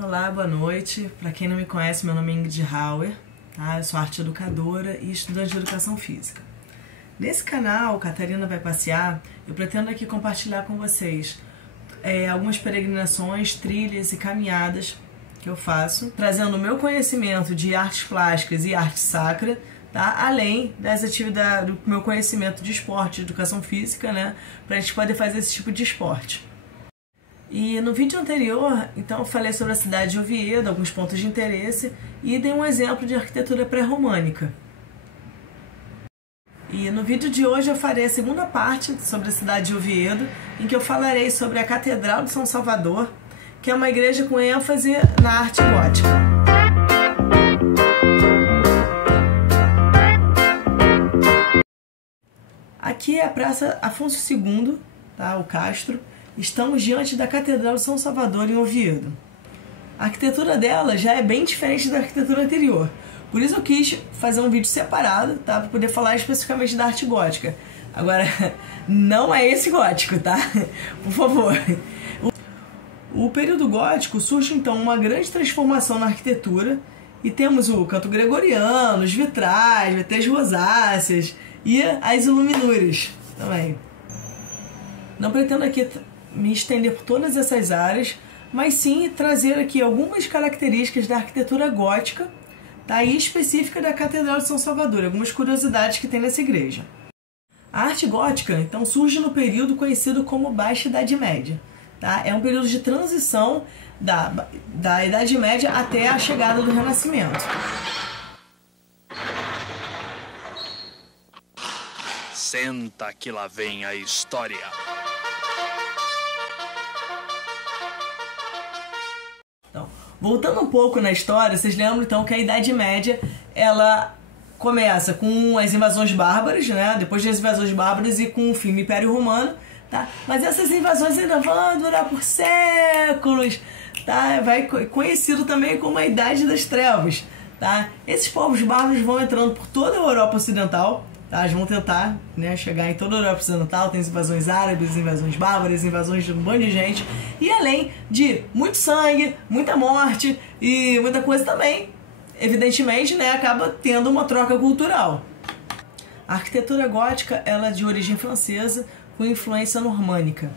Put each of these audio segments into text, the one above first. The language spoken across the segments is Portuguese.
Olá, boa noite. Para quem não me conhece, meu nome é Ingrid Hauer, tá? Eu sou arte educadora e estudante de educação física. Nesse canal, Catarina Vai Passear, eu pretendo aqui compartilhar com vocês algumas peregrinações, trilhas e caminhadas que eu faço, trazendo o meu conhecimento de artes plásticas e arte sacra, tá? Além das atividades, do meu conhecimento de esporte, de educação física, né? Para a gente poder fazer esse tipo de esporte. E no vídeo anterior, então, eu falei sobre a cidade de Oviedo, alguns pontos de interesse, e dei um exemplo de arquitetura pré-românica. E no vídeo de hoje eu farei a segunda parte sobre a cidade de Oviedo, em que eu falarei sobre a Catedral de São Salvador, que é uma igreja com ênfase na arte gótica. Aqui é a Praça Afonso II, tá? O Castro. Estamos diante da Catedral de São Salvador, em Oviedo. A arquitetura dela já é bem diferente da arquitetura anterior. Por isso eu quis fazer um vídeo separado, tá? Para poder falar especificamente da arte gótica. Agora, não é esse gótico, tá? Por favor. O período gótico surge, então, uma grande transformação na arquitetura. E temos o canto gregoriano, os vitrais, vai ter as rosáceas e as iluminuras também. Não pretendo aqui me estender por todas essas áreas, mas sim trazer aqui algumas características da arquitetura gótica, tá? E específica da Catedral de São Salvador, algumas curiosidades que tem nessa igreja. A arte gótica, então, surge no período conhecido como Baixa Idade Média, tá? É um período de transição da Idade Média até a chegada do Renascimento. Senta que lá vem a história. Voltando um pouco na história, vocês lembram então que a Idade Média ela começa com as invasões bárbaras, né? Depois das invasões bárbaras e com o fim do Império Romano, tá? Mas essas invasões ainda vão durar por séculos, tá? Vai conhecido também como a Idade das Trevas, tá? Esses povos bárbaros vão entrando por toda a Europa Ocidental, tá? Eles vão tentar, né, chegar em toda a Europa Ocidental. Tem as invasões árabes, invasões bárbaras, invasões de um monte de gente. E além de muito sangue, muita morte e muita coisa também, evidentemente, né, acaba tendo uma troca cultural. A arquitetura gótica ela é de origem francesa com influência normânica.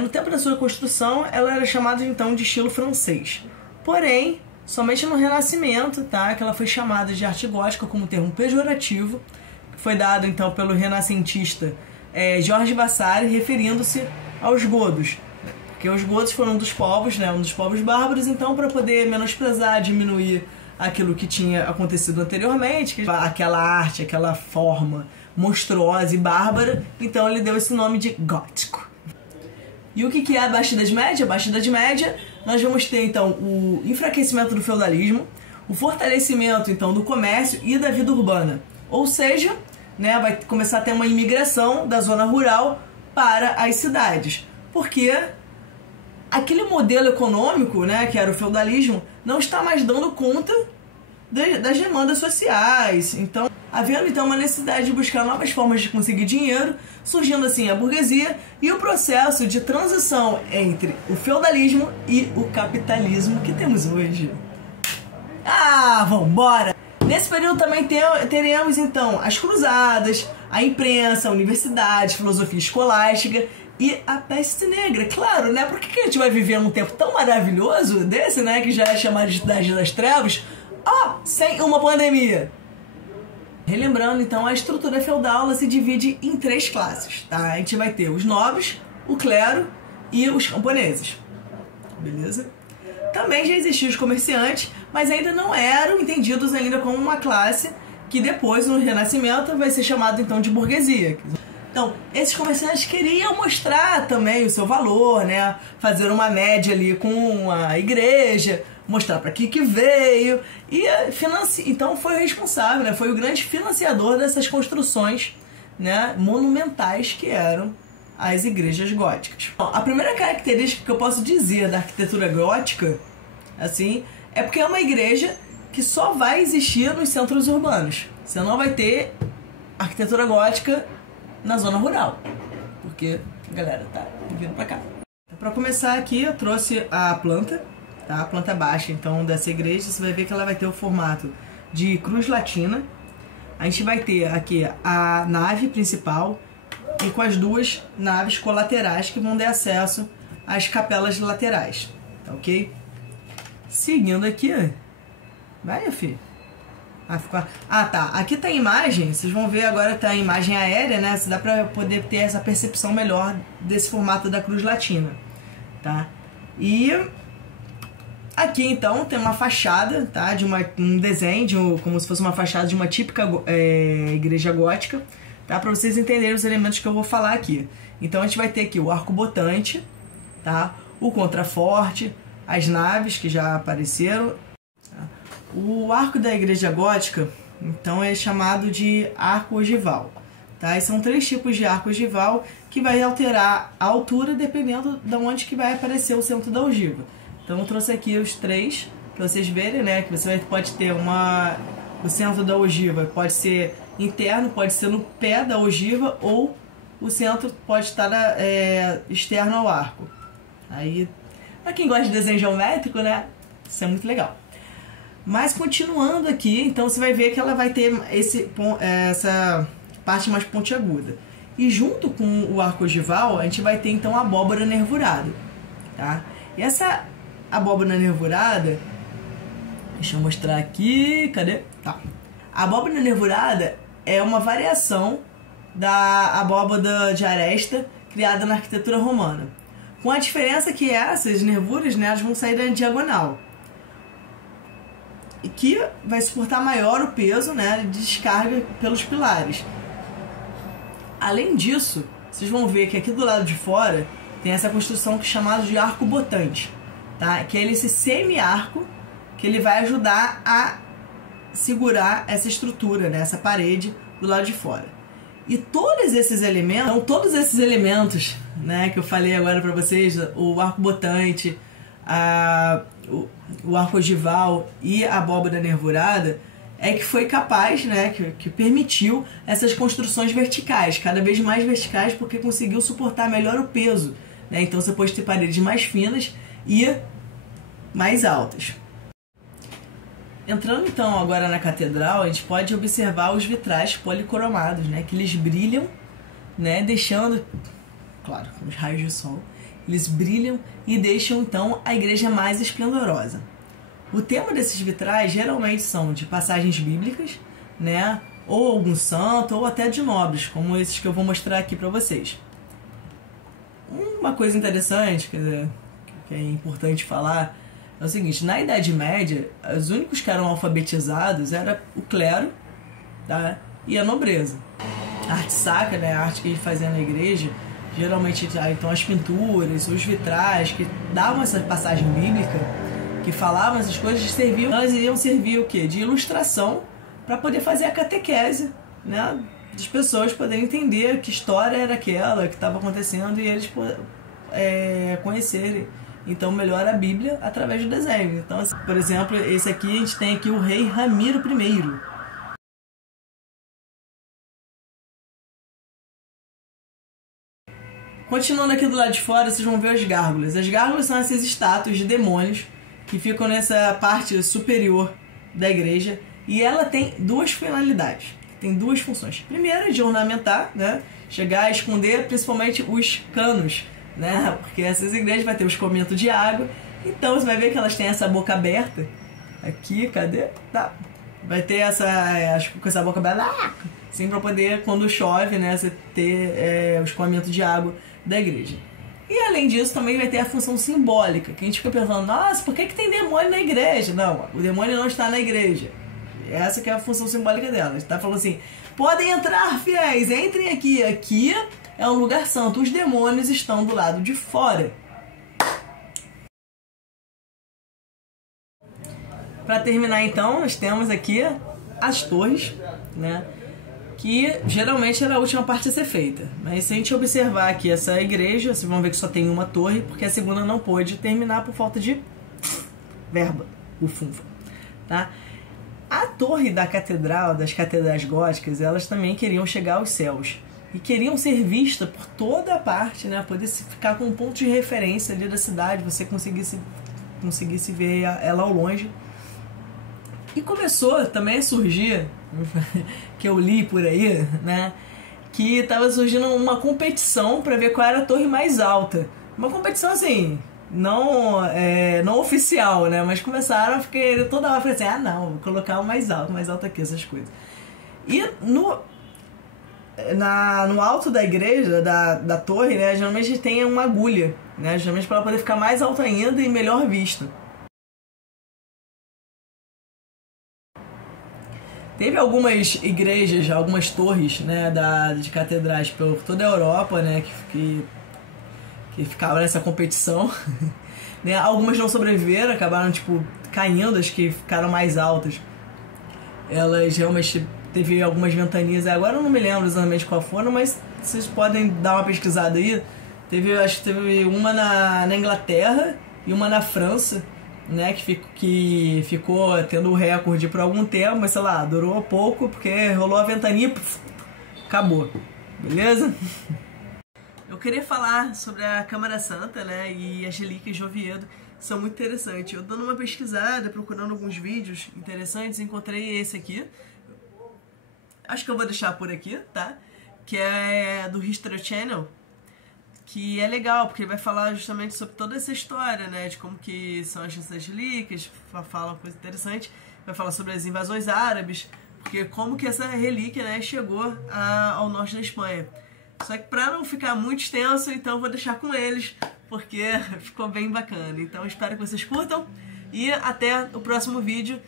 No tempo da sua construção, ela era chamada então de estilo francês. Porém, somente no Renascimento, tá, que ela foi chamada de arte gótica como termo pejorativo, que foi dado então pelo renascentista Jorge Vasari, referindo-se aos godos, porque os godos foram um dos povos, né, um dos povos bárbaros. Então, para poder menosprezar, diminuir aquilo que tinha acontecido anteriormente, aquela arte, aquela forma monstruosa e bárbara, então ele deu esse nome de gótico. E o que é a Baixa Idade Média? A Baixa Idade Média, nós vamos ter então o enfraquecimento do feudalismo, o fortalecimento então do comércio e da vida urbana. Ou seja, né, vai começar a ter uma imigração da zona rural para as cidades. Porque aquele modelo econômico, né, que era o feudalismo, não está mais dando conta das demandas sociais. Então, havendo então uma necessidade de buscar novas formas de conseguir dinheiro, surgindo assim a burguesia e o processo de transição entre o feudalismo e o capitalismo que temos hoje. Vambora! Nesse período também teremos então as cruzadas, a imprensa, a universidade, filosofia escolástica e a peste negra. Claro, né? Por que a gente vai viver num tempo tão maravilhoso desse, né, que já é chamado de Idade das Trevas, sem uma pandemia? Relembrando, então, a estrutura feudal ela se divide em 3 classes, tá? A gente vai ter os nobres, o clero e os camponeses, beleza? Também já existiam os comerciantes, mas ainda não eram entendidos ainda como uma classe que depois, no Renascimento, vai ser chamado, então, de burguesia. Então, esses comerciantes queriam mostrar também o seu valor, né? Fazer uma média ali com a igreja, mostrar para que veio e então foi o responsável, né? Foi o grande financiador dessas construções, né, monumentais que eram as igrejas góticas. Bom, a primeira característica que eu posso dizer da arquitetura gótica, assim, é porque é uma igreja que só vai existir nos centros urbanos. Você não vai ter arquitetura gótica na zona rural, porque a galera tá vindo pra cá. Para começar aqui, eu trouxe a planta, tá? A planta baixa, então, dessa igreja, você vai ver que ela vai ter o formato de cruz latina. A gente vai ter aqui a nave principal e com as duas naves colaterais que vão dar acesso às capelas laterais, tá ok? Seguindo aqui, vai, meu filho. Ah, tá. Aqui tá a imagem, vocês vão ver agora tá a imagem aérea, né? Dá pra poder ter essa percepção melhor desse formato da cruz latina, tá? E aqui então tem uma fachada, tá? De um desenho, como se fosse uma fachada de uma típica igreja gótica, tá? Pra vocês entenderem os elementos que eu vou falar aqui. Então a gente vai ter aqui o arco-botante, tá? O contraforte, as naves que já apareceram. O arco da igreja gótica, então, é chamado de arco ogival, tá? E são 3 tipos de arco ogival que vai alterar a altura dependendo de onde que vai aparecer o centro da ogiva. Então, eu trouxe aqui os 3 para vocês verem, né? Que você pode ter o centro da ogiva pode ser interno, pode ser no pé da ogiva, ou o centro pode estar externo ao arco. Aí, para quem gosta de desenho geométrico, né? Isso é muito legal. Mas continuando aqui, então você vai ver que ela vai ter essa parte mais pontiaguda. E junto com o arco ogival, a gente vai ter então a abóbora nervurada, tá? E essa abóbora nervurada, deixa eu mostrar aqui, cadê? Tá. A abóbora nervurada é uma variação da abóbada de aresta criada na arquitetura romana. Com a diferença que essas nervuras, né, elas vão sair da diagonal. E que vai suportar maior o peso, né, de descarga pelos pilares. Além disso, vocês vão ver que aqui do lado de fora tem essa construção que é chamada de arco botante, tá? Que é esse semi-arco que ele vai ajudar a segurar essa estrutura, né, essa parede do lado de fora. E todos esses elementos, né, que eu falei agora para vocês, o arco botante, o arco ogival e a abóbora nervurada, é que foi capaz, né, que permitiu essas construções verticais, cada vez mais verticais, porque conseguiu suportar melhor o peso, né? Então você pode ter paredes mais finas e mais altas. Entrando então agora na catedral, a gente pode observar os vitrais policromados, né, que eles brilham, né, deixando, claro, com os raios de sol, eles brilham e deixam então a igreja mais esplendorosa. O tema desses vitrais geralmente são de passagens bíblicas, né, ou algum santo, ou até de nobres, como esses que eu vou mostrar aqui para vocês. Uma coisa interessante, que é importante falar, é o seguinte: na Idade Média, os únicos que eram alfabetizados era o clero, tá, e a nobreza. A arte sacra, né, a arte que eles faziam na igreja, geralmente então as pinturas, os vitrais que davam essa passagem bíblica, que falavam essas coisas, elas iriam servir o quê? De ilustração para poder fazer a catequese, né, das pessoas poderem entender que história era aquela que estava acontecendo e eles conhecerem então melhor a Bíblia através do desenho. Então, por exemplo, esse aqui a gente tem aqui o rei Ramiro I. Continuando aqui do lado de fora, vocês vão ver as gárgulas. As gárgulas são essas estátuas de demônios que ficam nessa parte superior da igreja, e ela tem 2 finalidades, tem 2 funções. Primeira, de ornamentar, né? Chegar a esconder principalmente os canos, né? Porque essas igrejas vai ter o escoamento de água, então você vai ver que elas têm essa boca aberta aqui, cadê? Tá. Vai ter com essa boca aberta, assim, para poder, quando chove, né, você ter o escoamento de água da igreja. E além disso, também vai ter a função simbólica, que a gente fica pensando, nossa, por que tem demônio na igreja? Não, o demônio não está na igreja. Essa que é a função simbólica dela. A gente está falando assim, podem entrar, fiéis, entrem aqui. Aqui é um lugar santo, os demônios estão do lado de fora. Para terminar então, nós temos aqui as torres, né? Que geralmente era a última parte a ser feita. Mas se a gente observar aqui essa igreja, vocês vão ver que só tem uma torre, porque a segunda não pôde terminar por falta de verba, ufunfa, tá? A torre da catedral, das catedrais góticas, elas também queriam chegar aos céus. E queriam ser vistas por toda a parte, né? Poder ficar com um ponto de referência ali da cidade, você conseguisse conseguisse ver ela ao longe. E começou também a surgir, que eu li por aí, né, que estava surgindo uma competição para ver qual era a torre mais alta. Uma competição assim, não oficial, né, mas começaram a ficar toda hora, falei assim, não, vou colocar o mais alto aqui, essas coisas. E no alto da igreja, da torre, né, geralmente tem uma agulha, né, geralmente para ela poder ficar mais alta ainda e melhor vista. Teve algumas igrejas, algumas torres, né, de catedrais por toda a Europa, né, que ficavam nessa competição. Né, algumas não sobreviveram, acabaram tipo caindo, as que ficaram mais altas. Elas realmente teve algumas ventanias, agora eu não me lembro exatamente qual foram, mas vocês podem dar uma pesquisada aí. Acho que teve uma na Inglaterra e uma na França, né, que ficou tendo o recorde por algum tempo, mas sei lá, durou pouco porque rolou a ventania e acabou, beleza? Eu queria falar sobre a Câmara Santa, né, e as relíquias de Oviedo, são muito interessantes. Eu dando uma pesquisada, procurando alguns vídeos interessantes, encontrei esse aqui, acho que eu vou deixar por aqui, tá? Que é do History Channel, que é legal, porque vai falar justamente sobre toda essa história, né, de como que são essas relíquias, fala uma coisa interessante, vai falar sobre as invasões árabes, porque como que essa relíquia, né, chegou ao norte da Espanha. Só que pra não ficar muito extenso, então eu vou deixar com eles, porque ficou bem bacana. Então espero que vocês curtam e até o próximo vídeo,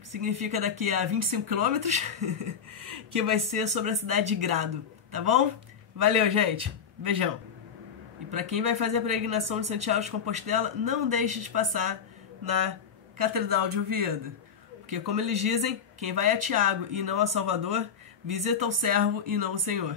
que significa daqui a 25 km, que vai ser sobre a cidade de Grado, tá bom? Valeu, gente! Beijão! E para quem vai fazer a peregrinação de Santiago de Compostela, não deixe de passar na Catedral de Oviedo. Porque, como eles dizem, quem vai a Tiago e não a Salvador, visita o servo e não o Senhor.